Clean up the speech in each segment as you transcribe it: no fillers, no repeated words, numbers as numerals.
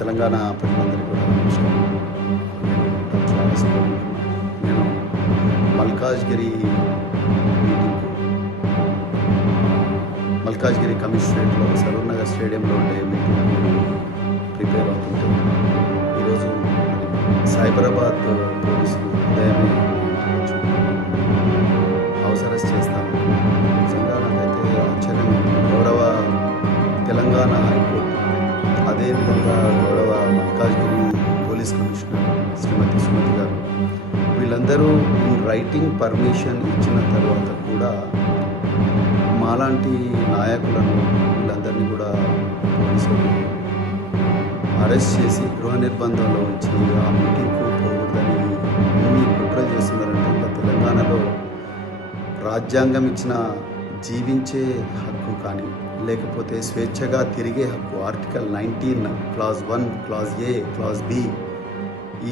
తెలంగాణ ప్రజలందరికీ కూడా నమస్కారం. చాలా సంతోషంగా నేను మల్కాజ్గిరి మీటింగ్కు మల్కాజ్గిరి కమిషనరేట్లో సరూర్ నగర్ స్టేడియంలో ఉండే మీటింగ్కు ప్రిపేర్ అవుతుంటే ఈరోజు సైబరాబాద్ పోలీసులు ఉదయమే వచ్చి హౌస్ అరెస్ట్ చేస్తాము. నిజంగా నాకైతే ఆశ్చర్యంగా ఉంది. గౌరవ తెలంగాణ హైకోర్టు, అదేవిధంగా గౌరవ మల్కాజ్గిరి పోలీస్ కమిషనర్ శ్రీమతి సుమతి గారు వీళ్ళందరూ రైటింగ్ పర్మిషన్ ఇచ్చిన తర్వాత కూడా మాలాంటి నాయకులను వీళ్ళందరినీ కూడా పోలీసులు అరెస్ట్ చేసి గృహ నిర్బంధంలో ఉంచి ఆ మీటింగ్కు పోకూడదని ఎన్ని కుట్రలు చేస్తున్నారంటే, ఇంకా తెలంగాణలో రాజ్యాంగం ఇచ్చిన జీవించే హక్కు కానీ లేకపోతే స్వేచ్ఛగా తిరిగే హక్కు article 19 clause 1 clause A clause B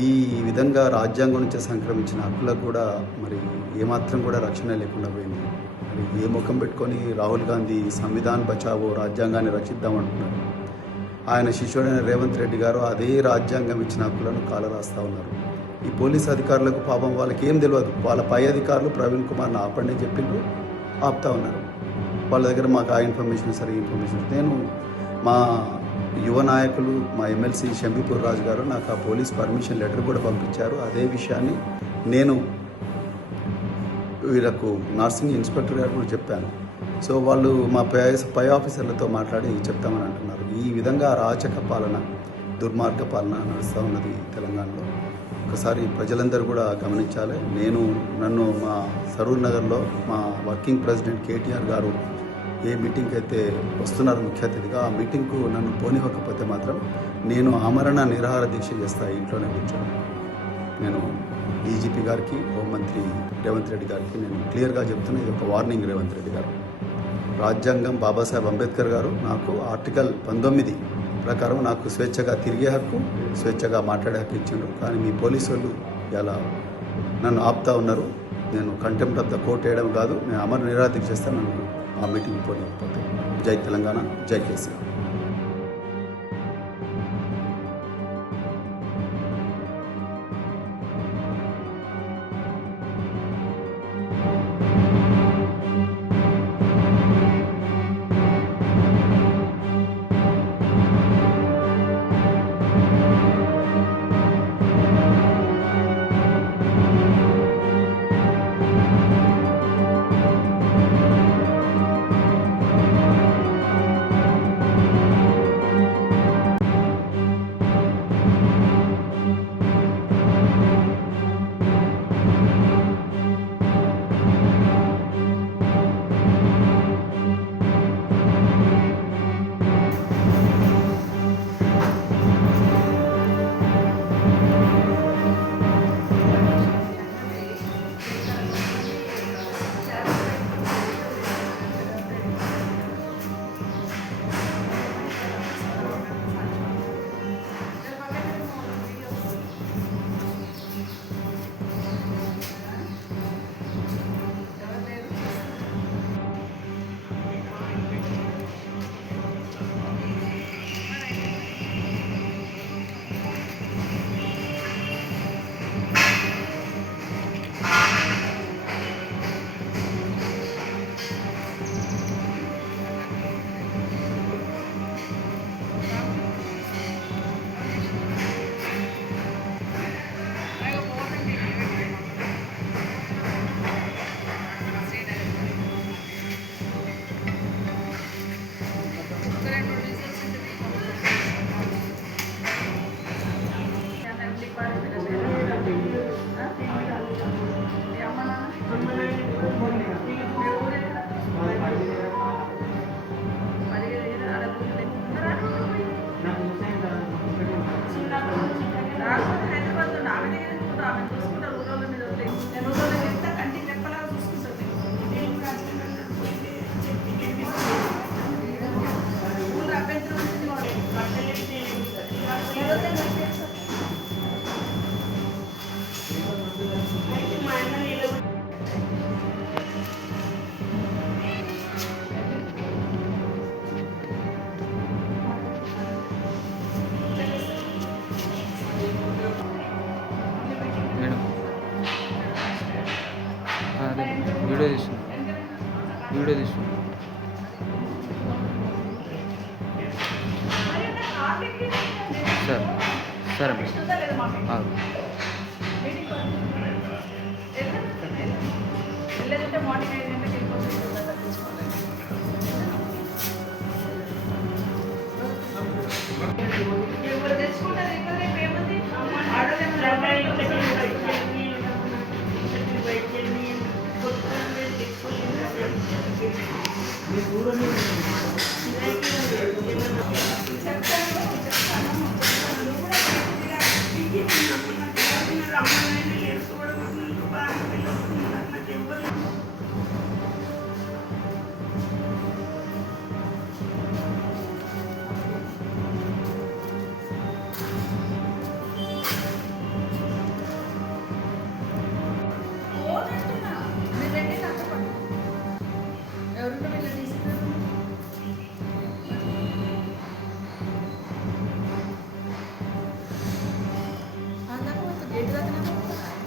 ఈ విధంగా రాజ్యాంగం నుంచి సంక్రమించిన హక్కులకు కూడా మరి ఏమాత్రం కూడా రక్షణ లేకుండా పోయింది. మరి ఏ ముఖం పెట్టుకొని రాహుల్ గాంధీ సంవిధాన్ బచావో రాజ్యాంగాన్ని రక్షిద్దామంటున్నారు. ఆయన శిష్యుడైన రేవంత్ రెడ్డి గారు అదే రాజ్యాంగం ఇచ్చిన హక్కులను కాలరాస్తూ ఉన్నారు. ఈ పోలీస్ అధికారులకు పాపం వాళ్ళకి ఏం తెలియదు. వాళ్ళ పై అధికారులు ప్రవీణ్ కుమార్ని ఆపండి అని చెప్పిండ్రు, ఆపుతా ఉన్నారు. వాళ్ళ దగ్గర మాకు ఆ ఇన్ఫర్మేషన్ సరిగ్గా ఇన్ఫర్మేషన్. నేను మా యువ నాయకులు మా ఎమ్మెల్సీ షంబీపూర్ రాజు గారు నాకు ఆ పోలీస్ పర్మిషన్ లెటర్ కూడా పంపించారు. అదే విషయాన్ని నేను వీళ్ళకు నర్సింగ్ ఇన్స్పెక్టర్ గారు కూడా చెప్పాను. సో వాళ్ళు మా పై ఆఫీసర్లతో మాట్లాడి చెప్తామని అంటున్నారు. ఈ విధంగా అరాచక పాలన, దుర్మార్గ పాలన నడుస్తూ ఉన్నది తెలంగాణలో. ఒకసారి ప్రజలందరూ కూడా గమనించాలి. నన్ను మా సరూర్ నగర్లో మా వర్కింగ్ ప్రెసిడెంట్ కేటీఆర్ గారు ఏ మీటింగ్కి అయితే వస్తున్నారు ముఖ్య అతిథిగా, ఆ మీటింగ్కు నన్ను పోనివ్వకపోతే మాత్రం నేను ఆమరణ నిరాహార దీక్ష చేస్తా, ఇంట్లోనే కూర్చోను. నేను డీజీపీ గారికి, హోంమంత్రి రేవంత్ రెడ్డి గారికి నేను క్లియర్గా చెప్తున్నా, ఇది ఒక వార్నింగ్. రేవంత్ రెడ్డి గారు, రాజ్యాంగం బాబాసాహెబ్ అంబేద్కర్ గారు నాకు ఆర్టికల్ 19 ప్రకారం నాకు స్వేచ్ఛగా తిరిగే హక్కు, స్వేచ్ఛగా మాట్లాడే హక్కు ఇచ్చిండ్రు. కానీ మీ పోలీసు వాళ్ళు ఇలా నన్ను ఆపుతా ఉన్నారు. నేను కంటెంప్ట్ ఆఫ్ ద కోర్ట్ వేయడం కాదు, నేను అమర నిరాదీక్ష చేస్తాను. నన్ను ఆ మీటింగ్ పోలేకపోతే. జై తెలంగాణ, జై కేసీఆర్. వీడియో తీసు. సరే సరే మేడం. మార్నింగ్ 5 గంటలకు వెళ్ళిపోతుంది. ఎవరు తెచ్చుకుంటారు ఇక్కడ రేపు ఏముంది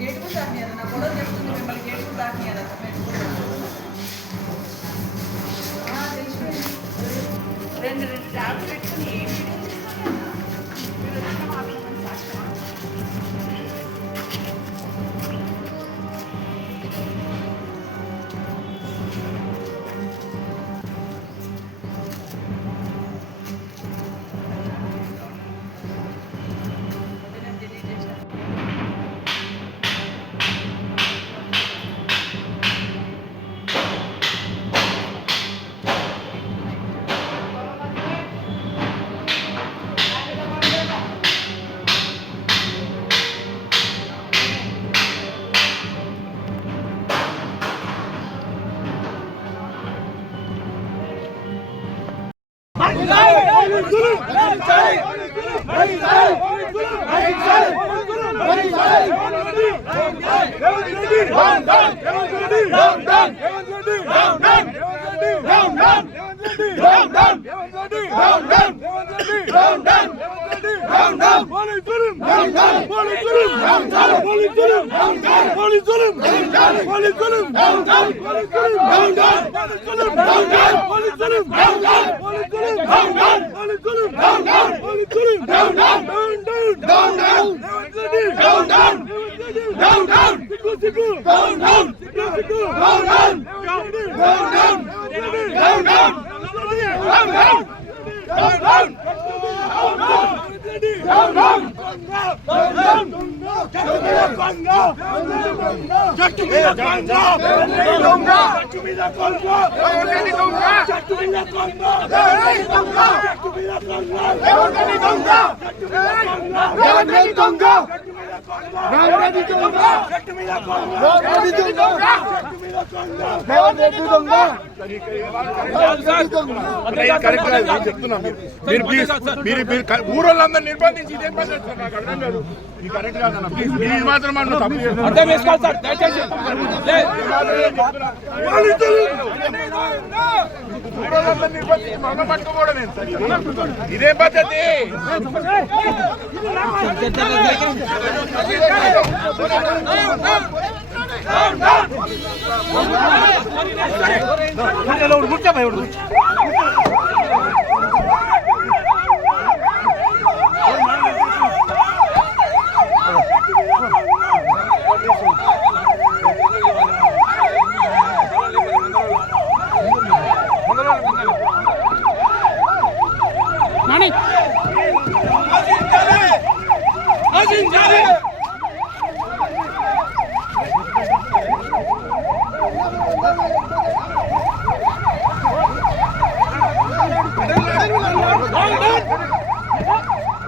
గేట్ కూడా దాటినారు. నా గొడవ చెప్తుంది మిమ్మల్ని గేట్ కూడా దాటినారు. తెలిసిపోయింది. రెండు ట్యాబ్లు పెట్టుకుని ఏం ఊరోళ్ళందరూ నిర్బంధించి ఇదే పద్ధతి సార్. నాకు అర్థం కాదు. ఇది కరెక్ట్ కాదన్న. ప్లీజ్ మీరు మాత్రం మనం తప్పు చేస్తున్నాం. అర్థం చేసుకోవాలి సార్. దయచేసి ఊరోళ్ళందరూ నిర్బంధించి మమ్మల్ని పట్టుకోవడం ఏంటి సార్? ఇదే పద్ధతి. కూర్చో